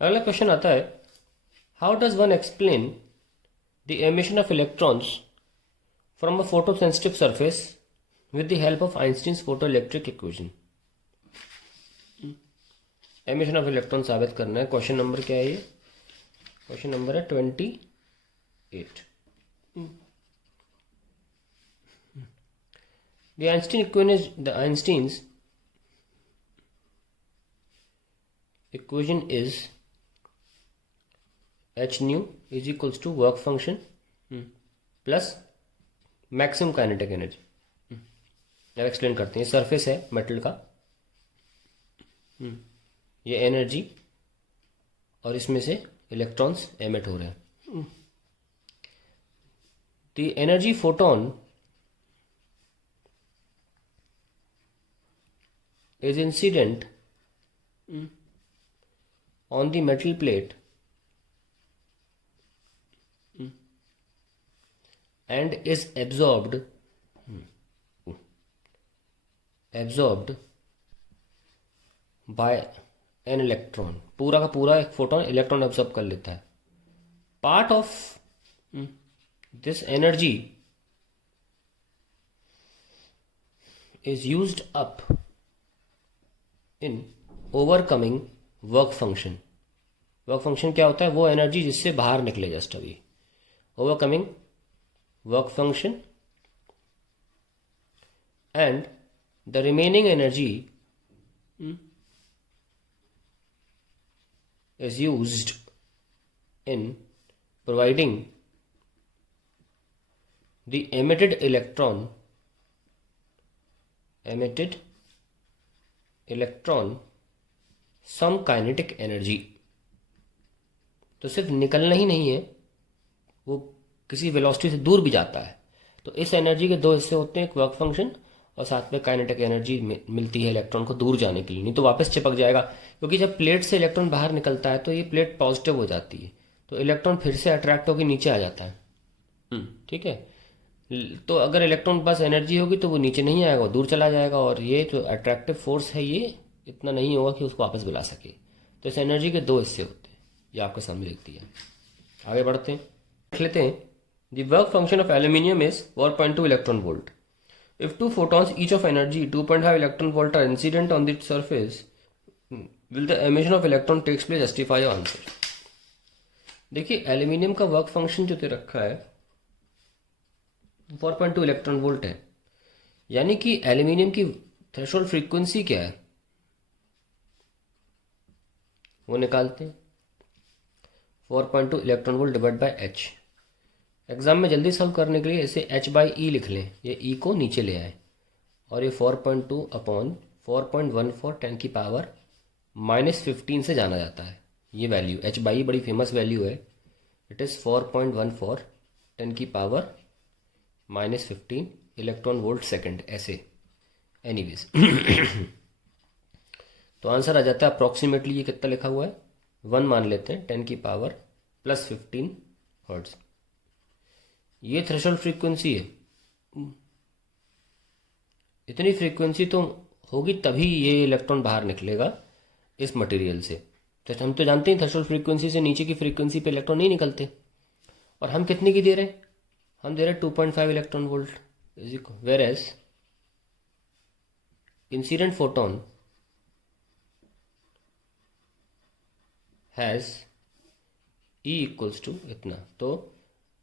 अगला क्वेश्चन आता है, how does one explain the emission of electrons from a photo sensitive surface with the help of Einstein's photo electric equation. Emission of electron साबित करना है। Question number क्या है? ये क्वेश्चन नंबर है 28। The Einstein's equation is h nu is equals to work function plus maximum kinetic energy। अब explain करते हैं। सरफेस है मेटल का, ये एनर्जी और इसमें से इलेक्ट्रॉन्स एमिट हो रहे हैं। The energy photon is incident on the metal plate and is absorbed by an electron। पूरा का पूरा एक फोटोन इलेक्ट्रॉन एब्जॉर्ब कर लेता है। Part of this energy is used up in overcoming work function. Work function क्या होता है? वो एनर्जी जिससे बाहर निकले जस्ट अभी। Overcoming work function and the remaining energy is used in providing the emitted electron some kinetic energy. तो सिर्फ निकलना ही नहीं है, वो किसी वेलोसिटी से दूर भी जाता है। तो इस एनर्जी के दो हिस्से होते हैं, एक वर्क फंक्शन और साथ में काइनेटिक एनर्जी मिलती है इलेक्ट्रॉन को दूर जाने के लिए, नहीं तो वापस चिपक जाएगा। क्योंकि जब प्लेट से इलेक्ट्रॉन बाहर निकलता है तो ये प्लेट पॉजिटिव हो जाती है, तो इलेक्ट्रॉन फिर से अट्रैक्ट होकर नीचे आ जाता है। ठीक है, तो अगर इलेक्ट्रॉन के पास एनर्जी होगी तो वो नीचे नहीं आएगा, वो दूर चला जाएगा, और ये जो अट्रैक्टिव फोर्स है ये इतना नहीं होगा कि उसको वापस बुला सके। तो इस एनर्जी के दो हिस्से होते हैं, ये आपके सामने लिख दिया। आगे बढ़ते हैं, लिख लेते हैं। The work function of aluminium is 4.2 electron volt. If two photons each of energy 2.5 electron volt are incident on the surface will the emission of electron takes place. Justify your answer. देखिए, aluminium का work function जो दे रखा है 4.2 electron volt है, यानी कि aluminium की थ्रेशोल्ड फ्रीक्वेंसी क्या है वो निकालते हैं। 4.2 electron volt divide by H. Exam में जल्दी सॉल्व करने के लिए इसे एच बाई ई लिख लें, ये ई को नीचे ले आए, और ये 4.2 अपॉन 4.14 10 की पावर -15 से जाना जाता है। ये वैल्यू एच बाई बड़ी फेमस वैल्यू है। इट इज़ 4.14 10 की पावर -15 इलेक्ट्रॉन वोल्ट सेकंड, ऐसे। एनीवेज तो आंसर आ जाता है अप्रॉक्सीमेटली, ये कितना लिखा हुआ है 1 मान लेते हैं, 10 की पावर +15 हर्ट्ज। ये थ्रेशोल्ड फ्रीक्वेंसी है। इतनी फ्रीक्वेंसी तो होगी तभी ये इलेक्ट्रॉन बाहर निकलेगा इस मटेरियल से। तो हम तो जानते हैं थ्रेशोल्ड फ्रीक्वेंसी से नीचे की फ्रीक्वेंसी पे इलेक्ट्रॉन नहीं निकलते। और हम कितने की दे रहे हैं? हम दे रहे हैं 2.5 electron volt, where as incident photon has E equals to इतना। तो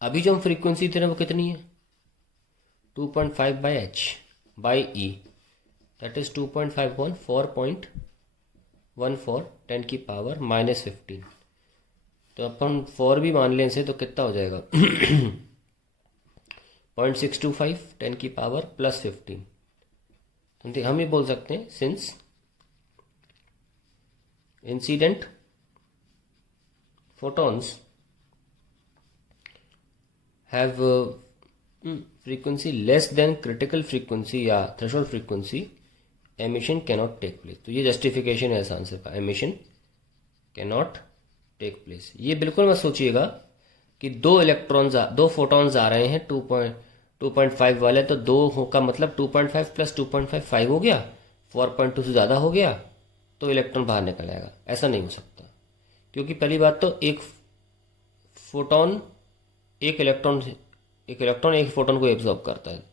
अभी जो हम फ्रीक्वेंसी दे रहे हैं वो कितनी है? 2.5 by H by E, that is 2.5 on 4.14 10 की पावर -15। तो अपन 4 भी मान लें इसे तो कितना हो जाएगा 0.625 10 की पावर +15। हम ये बोल सकते हैं since incident photons have frequency less than critical frequency या threshold frequency, emission cannot take place। तो ये जस्टिफिकेशन है इस आंसर का, emission cannot take place। ये बिल्कुल मत सोचिएगा कि दो फोटॉन्स आ रहे हैं 2.5 वाले, तो दो का मतलब 2.5 + 2.5 5 हो गया, 4.2 से ज़्यादा हो गया तो इलेक्ट्रॉन बाहर निकल आएगा। ऐसा नहीं हो सकता, क्योंकि पहली बात तो एक फोटोन एक इलेक्ट्रॉन एक फोटोन को एब्जॉर्ब करता है,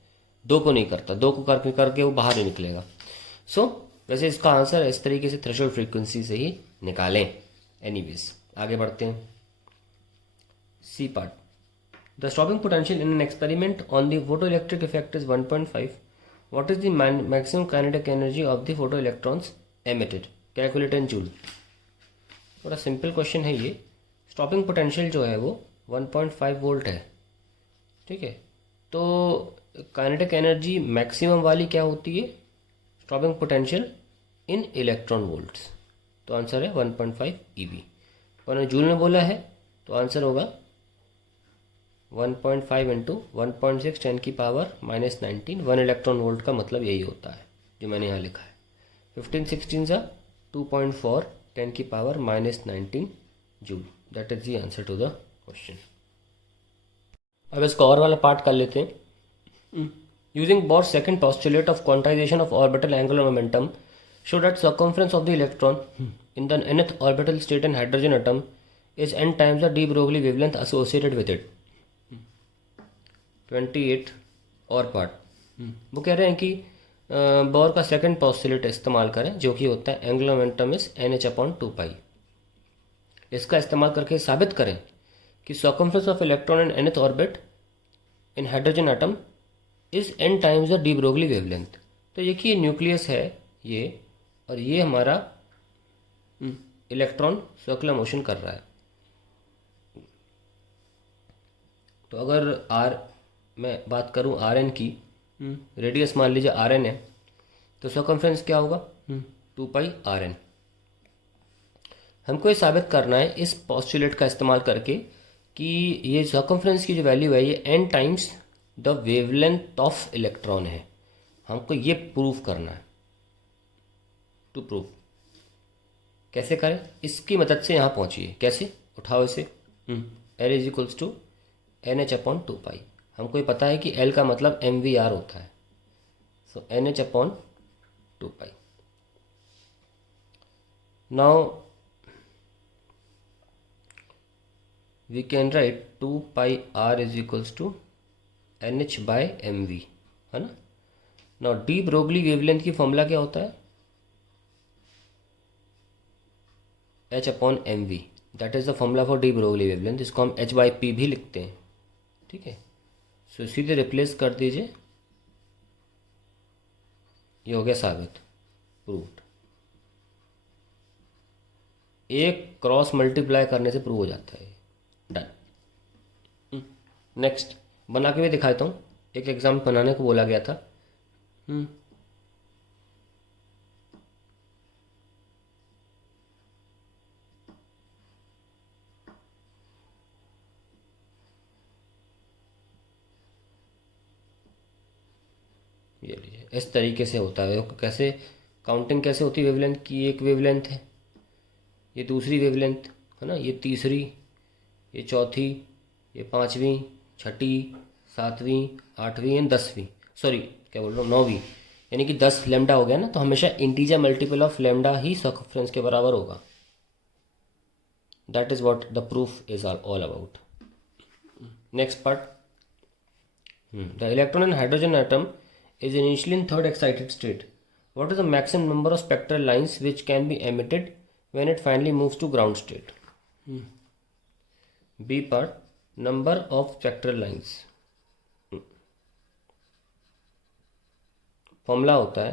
दो को नहीं करता, दो को करके वो बाहर ही निकलेगा। सो वैसे इसका आंसर इस तरीके से थ्रेशोल्ड फ्रीक्वेंसी से ही निकालें। एनीवेज आगे बढ़ते हैं। C part, the stopping potential in an experiment on the photoelectric effect is 1.5। What is the maximum kinetic energy of the photo electrons emitted, calculate in joule. थोड़ा simple question है ये। Stopping potential जो है वो 1.5 volt है, ठीक है। तो काइनेटिक एनर्जी मैक्सिमम वाली क्या होती है, स्टॉपिंग पोटेंशियल इन इलेक्ट्रॉन वोल्ट्स। तो आंसर है 1.5 EV। और जूल में बोला है तो आंसर होगा 1.5 इंटू 1.6 10 की पावर -19। 1 इलेक्ट्रॉन वोल्ट का मतलब यही होता है जो मैंने यहाँ लिखा है। 15 16 सा 2.4 10 की power -19 joule. That is the answer to the question. अब इसका और वाला पार्ट कर लेते हैं। Using Bohr's second postulate of quantization of orbital angular momentum show that circumference of the electron in the nth orbital state in hydrogen atom is n times the de Broglie wavelength associated with it. 28 और part, वो कह रहे हैं कि bore का second postulate इस्तेमाल करें जो कि होता है एंगुलर मोमेंटम इज NH/2π। इसका इस्तेमाल करके साबित करें कि circumference of electron in nth orbit in hydrogen atom is n times the de Broglie wavelength. तो देखिए न्यूक्लियस है ये, और ये हमारा इलेक्ट्रॉन सर्कुलर मोशन कर रहा है। तो अगर मैं बात करूं Rn की, रेडियस मान लीजिए Rn है, तो सर्कमफ्रेंस क्या होगा 2π Rn। हमको ये साबित करना है इस पोस्टुलेट का इस्तेमाल करके कि ये सर्कमफ्रेंस की जो वैल्यू है ये n times the wavelength of electron है। हमको ये प्रूव करना है। टू प्रूव कैसे करें, इसकी मदद से यहाँ पहुँचिए। कैसे, उठाओ इसे, L is equals to NH/2π। हमको ये पता है कि L का मतलब MVR होता है, सो NH/2π। Now we can write 2πr is equals to NH/mv, है ना। नाउ डी ब्रोगली वेवलेंथ की फॉर्मूला क्या होता है, H/mv। That is the formula for D Broglie wavelength. इसको हम H/p भी लिखते हैं, ठीक है। सो सीधे रिप्लेस कर दीजिए, ये हो गया साबित, प्रूव्ड। एक क्रॉस मल्टीप्लाई करने से प्रूव हो जाता है। डन। नेक्स्ट बना के भी दिखाता हूँ। एक एग्जाम बनाने को बोला गया था। ये लीजिए, इस तरीके से होता है। कैसे काउंटिंग कैसे होती है वेवलेंथ की, एक वेवलेंथ है, ये दूसरी वेवलेंथ है ना, ये तीसरी, ये चौथी, ये पाँचवीं, छठी, सातवीं, आठवीं एंड 10वीं, सॉरी क्या बोल रहा हूँ, 9वीं, यानी कि 10 लेमडा हो गया ना। तो हमेशा integer multiple of lambda he circumference के बराबर होगा। That is what the proof is all about. Next part, the electron in hydrogen atom is initially in third excited state. What is the maximum number of spectral lines which can be emitted when it finally moves to ground state? B part, number of spectral lines. Formula होता है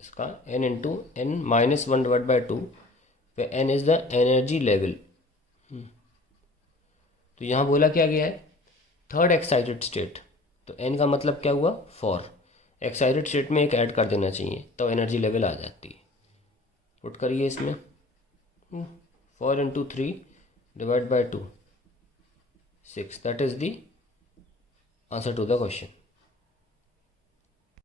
इसका n into n minus 1/2, पे n is the energy level. तो यहाँ बोला क्या गया है, थर्ड एक्साइटेड स्टेट, तो n का मतलब क्या हुआ, 4। एक्साइटेड स्टेट में एक ऐड कर देना चाहिए तो एनर्जी लेवल आ जाती है। पुट करिए इसमें, 4 into 3 divide by 2 6। That is the answer to the question.